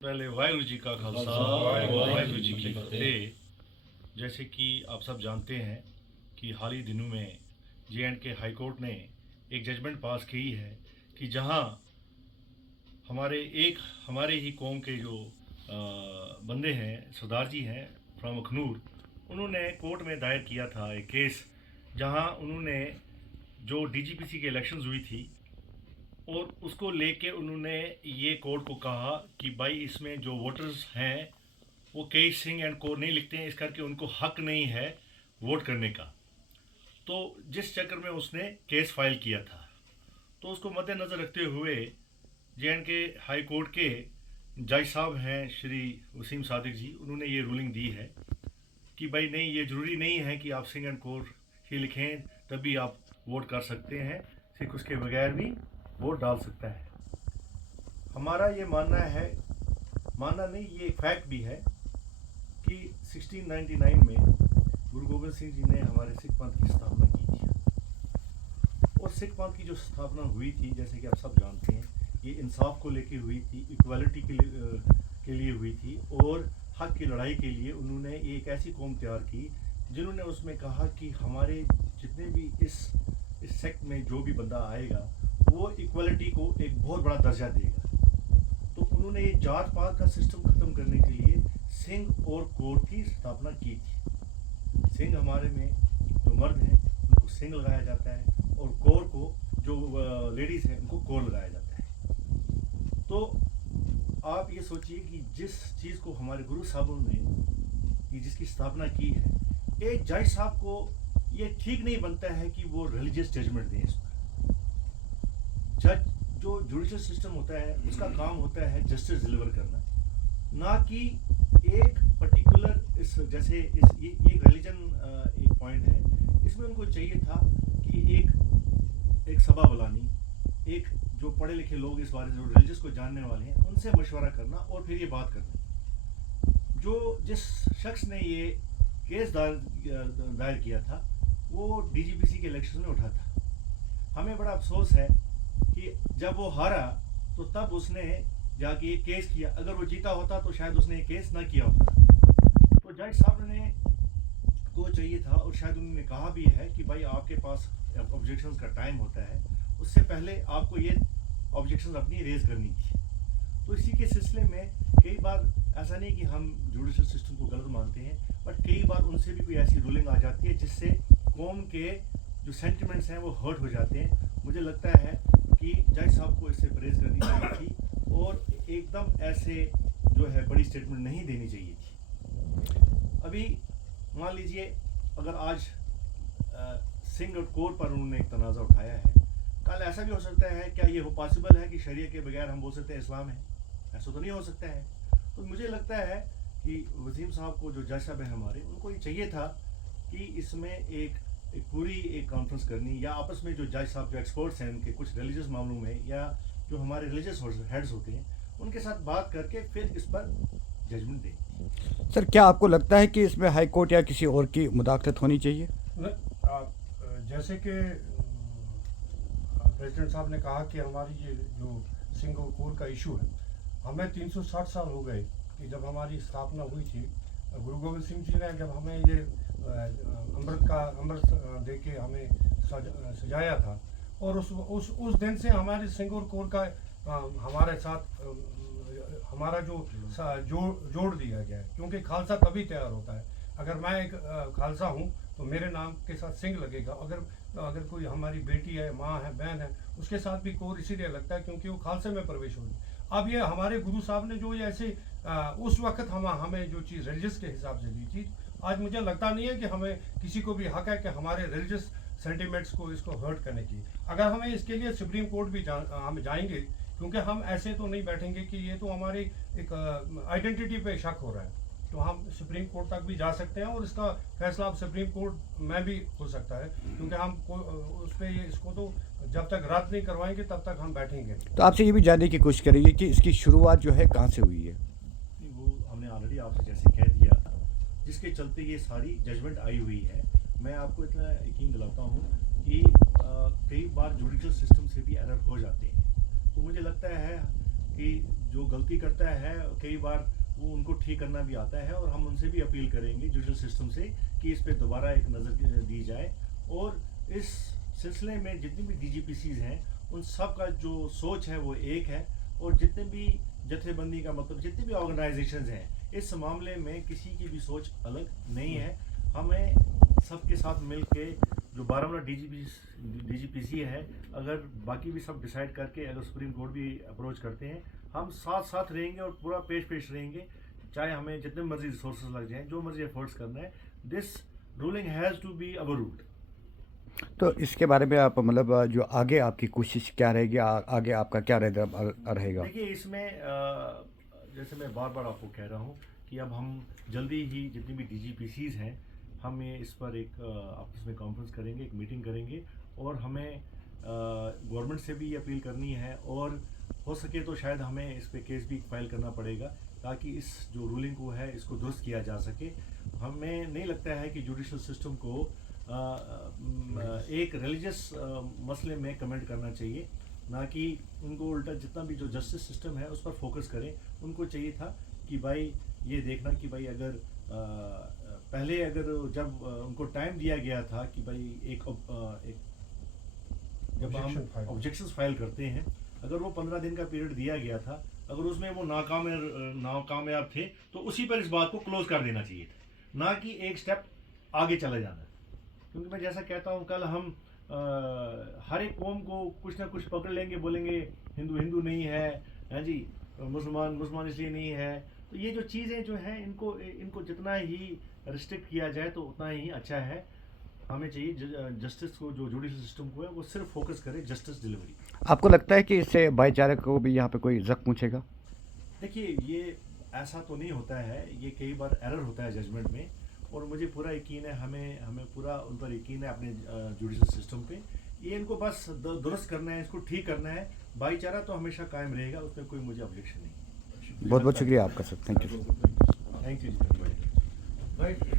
पहले वाहिगुरु जी का खालसा वाहिगुरु जी की फतेह। जैसे कि आप सब जानते हैं कि हाल ही दिनों में J&K हाई कोर्ट ने एक जजमेंट पास की है कि जहां हमारे ही कौम के जो बंदे हैं, सरदार जी हैं फ्रॉम अखनूर, उन्होंने कोर्ट में दायर किया था एक केस, जहां उन्होंने जो DGPC की इलेक्शंस हुई थी और उसको लेके उन्होंने ये कोर्ट को कहा कि भाई इसमें जो वोटर्स हैं वो के सिंह एंड को नहीं लिखते हैं, इस करके उनको हक नहीं है वोट करने का। तो जिस चक्कर में उसने केस फाइल किया था, तो उसको मद्देनज़र रखते हुए J&K हाई कोर्ट के जज साहब हैं श्री वसीम सादिक जी, उन्होंने ये रूलिंग दी है कि भाई नहीं, ये ज़रूरी नहीं है कि आप सिंह एंड कोर ही लिखें तभी आप वोट कर सकते हैं, सिर्फ उसके बगैर भी वोट डाल सकता है। हमारा ये मानना नहीं, ये फैक्ट भी है कि 1699 में गुरु गोबिंद सिंह जी ने हमारे सिख पंथ की स्थापना की थी। और सिख पंथ की जो स्थापना हुई थी, जैसे कि आप सब जानते हैं, ये इंसाफ को लेके हुई थी, इक्वालिटी के लिए हुई थी और हक की लड़ाई के लिए उन्होंने एक ऐसी कौम तैयार की जिन्होंने उसमें कहा कि हमारे जितने भी इस सेक्ट में जो भी बंदा आएगा वो इक्वालिटी को एक बहुत बड़ा दर्जा देगा। तो उन्होंने ये जात पात का सिस्टम ख़त्म करने के लिए सिंह और कोर की स्थापना की थी। सिंह हमारे में जो मर्द हैं उनको सिंह लगाया जाता है और कोर को जो लेडीज़ हैं उनको कोर लगाया जाता है। तो आप ये सोचिए कि जिस चीज़ को हमारे गुरु साहबों ने जिसकी स्थापना की है, एक जज साहब को ये ठीक नहीं बनता है कि वो रिलीजियस जजमेंट दें इस पर। जज जो जुडिशल सिस्टम होता है उसका काम होता है जस्टिस डिलीवर करना, ना कि एक पर्टिकुलर ये रिलीजन एक पॉइंट है। इसमें उनको चाहिए था कि एक सभा बुलानी, एक जो पढ़े लिखे लोग इस बारे में जो रिलीजियस को जानने वाले हैं उनसे मशवरा करना और फिर ये बात करना। जिस शख्स ने ये केस दायर किया था वो DGPC के इलेक्शन में उठा था। हमें बड़ा अफसोस है कि जब वो हारा तो तब उसने जाके ये केस किया। अगर वो जीता होता तो शायद उसने ये केस ना किया होता। तो जज साहब ने को चाहिए था, और शायद उन्होंने कहा भी है कि भाई आपके पास ऑब्जेक्शंस का टाइम होता है, उससे पहले आपको ये ऑब्जेक्शंस अपनी रेज करनी थी। तो इसी के सिलसिले में कई बार ऐसा नहीं कि हम जुडिशल सिस्टम को गलत मानते हैं, बट कई बार उनसे भी कोई ऐसी रूलिंग आ जाती है जिससे कौम के जो सेंटिमेंट्स हैं वो हर्ट हो जाते हैं। मुझे लगता है कि जज साहब को इससे परहेज करनी चाहिए थी और एकदम ऐसे जो है बड़ी स्टेटमेंट नहीं देनी चाहिए थी। अभी मान लीजिए अगर आज सिंह और कोर पर उन्होंने एक तनाज़ा उठाया है, कल ऐसा भी हो सकता है, क्या ये पॉसिबल है कि शरीयत के बगैर हम बोल सकते हैं इस्लाम है? ऐसा तो नहीं हो सकता है। तो मुझे लगता है कि वसीम साहब को, जो जज साहब हैं हमारे, उनको ये चाहिए था कि इसमें एक पूरी कॉन्फ्रेंस करनी, या आपस में जो जज साहब जो एक्सपर्ट्स हैं उनके कुछ रिलीजियस मामलों में, या जो हमारे रिलीजियस हेड्स होते हैं उनके साथ बात करके फिर इस पर जजमेंट दें। सर, क्या आपको लगता है कि इसमें हाई कोर्ट या किसी और की मुदाखलत होनी चाहिए? जैसे कि प्रेसिडेंट साहब ने कहा कि हमारी ये जो सिंह और कोर का इशू है, हमें 360 साल हो गए कि जब हमारी स्थापना हुई थी, गुरु गोबिंद सिंह जी ने जब हमें ये अमृत दे के हमें सजाया था, और उस दिन से हमारे सिंह और कोर का हमारे साथ हमारा जो जोड़ दिया गया है, क्योंकि खालसा तभी तैयार होता है। अगर मैं एक खालसा हूँ तो मेरे नाम के साथ सिंह लगेगा। अगर कोई हमारी बेटी है, माँ है, बहन है, उसके साथ भी कोर इसीलिए लगता है क्योंकि वो खालसे में प्रवेश होगी। अब ये हमारे गुरु साहब ने जो ये ऐसे उस वक्त हमें जो चीज़ रिलीजियस के हिसाब से दी थी, आज मुझे लगता नहीं है कि हमें किसी को भी हक है कि हमारे रिलीजियस सेंटिमेंट्स को इसको हर्ट करने की। अगर हमें इसके लिए सुप्रीम कोर्ट भी हम जाएंगे, क्योंकि हम ऐसे तो नहीं बैठेंगे कि ये तो हमारी एक आइडेंटिटी पे शक हो रहा है, तो हम सुप्रीम कोर्ट तक भी जा सकते हैं और इसका फैसला अब सुप्रीम कोर्ट में भी हो सकता है, क्योंकि हम उस पर इसको तो जब तक रद्द नहीं करवाएंगे तब तक हम बैठेंगे। तो आपसे ये भी जानने की कोशिश करेंगे कि इसकी शुरुआत जो है कहाँ से हुई है? वो हमने ऑलरेडी आपसे जैसे कह दिया, जिसके चलते ये सारी जजमेंट आई हुई है। मैं आपको इतना यकीन दिलाता हूँ कि कई बार जुडिशल सिस्टम से भी एरर हो जाते हैं। तो मुझे लगता है कि जो गलती करता है कई बार वो उनको ठीक करना भी आता है, और हम उनसे भी अपील करेंगे जुडिशल सिस्टम से कि इस पे दोबारा एक नज़र दी जाए, और इस सिलसिले में जितनी भी DGPCs हैं उन सब का जो सोच है वो एक है, और जितने भी जथेबंदी का मतलब जितनी भी ऑर्गेनाइजेशंस हैं इस मामले में किसी की भी सोच अलग नहीं है। हमें सबके साथ मिल के जो बारामूला DGPC है, अगर बाकी भी सब डिसाइड करके अगर सुप्रीम कोर्ट भी अप्रोच करते हैं, हम साथ साथ रहेंगे और पूरा पेश रहेंगे, चाहे हमें जितने मर्जी रिसोर्सेज लग जाएं, जो मर्जी एफर्ट्स करना है। This ruling has to be overruled. तो इसके बारे में आप मतलब जो आगे आपकी कोशिश क्या रहेगी, आगे आपका क्या रहेगा? देखिए, इसमें जैसे मैं बार बार आपको कह रहा हूँ कि अब हम जल्दी ही जितनी भी DGPCs हैं, हम ये इस पर एक आपस में कॉन्फ्रेंस करेंगे, एक मीटिंग करेंगे, और हमें गवर्नमेंट से भी अपील करनी है, और हो सके तो शायद हमें इस पे केस भी फाइल करना पड़ेगा ताकि इस जो रूलिंग को है इसको दुरुस्त किया जा सके। हमें नहीं लगता है कि जुडिशल सिस्टम को एक रिलीजियस मसले में कमेंट करना चाहिए, ना कि उनको उल्टा जितना भी जो जस्टिस सिस्टम है उस पर फोकस करें। उनको चाहिए था कि भाई ये देखना कि भाई अगर पहले अगर जब उनको टाइम दिया गया था कि भाई एक जब हम ऑब्जेक्शंस फाइल करते हैं, अगर वो 15 दिन का पीरियड दिया गया था, अगर उसमें वो नाकामयाब थे तो उसी पर इस बात को क्लोज कर देना चाहिए था, ना कि एक स्टेप आगे चले जाना। क्योंकि मैं जैसा कहता हूँ, कल हम हर एक कौम को कुछ ना कुछ पकड़ लेंगे, बोलेंगे हिंदू नहीं है जी, मुसलमान इसलिए नहीं है। तो ये जो चीज़ें जो हैं इनको जितना ही रिस्ट्रिक्ट किया जाए तो उतना ही अच्छा है। हमें चाहिए जस्टिस को, जो जुडिशल सिस्टम को है वो सिर्फ फोकस करे जस्टिस डिलीवरी। आपको लगता है कि इससे भाईचारे को भी यहाँ पे कोई जख्म पहुँचेगा? देखिए, ये ऐसा तो नहीं होता है, ये कई बार एरर होता है जजमेंट में, और मुझे पूरा यकीन है, हमें पूरा उन पर यकीन है अपने जुडिशल सिस्टम पे। ये इनको बस दुरुस्त करना है, इसको ठीक करना है। भाईचारा तो हमेशा कायम रहेगा, उसमें कोई मुझे ऑब्जेक्शन नहीं। बहुत बहुत शुक्रिया आपका sir, thank you. Thank you.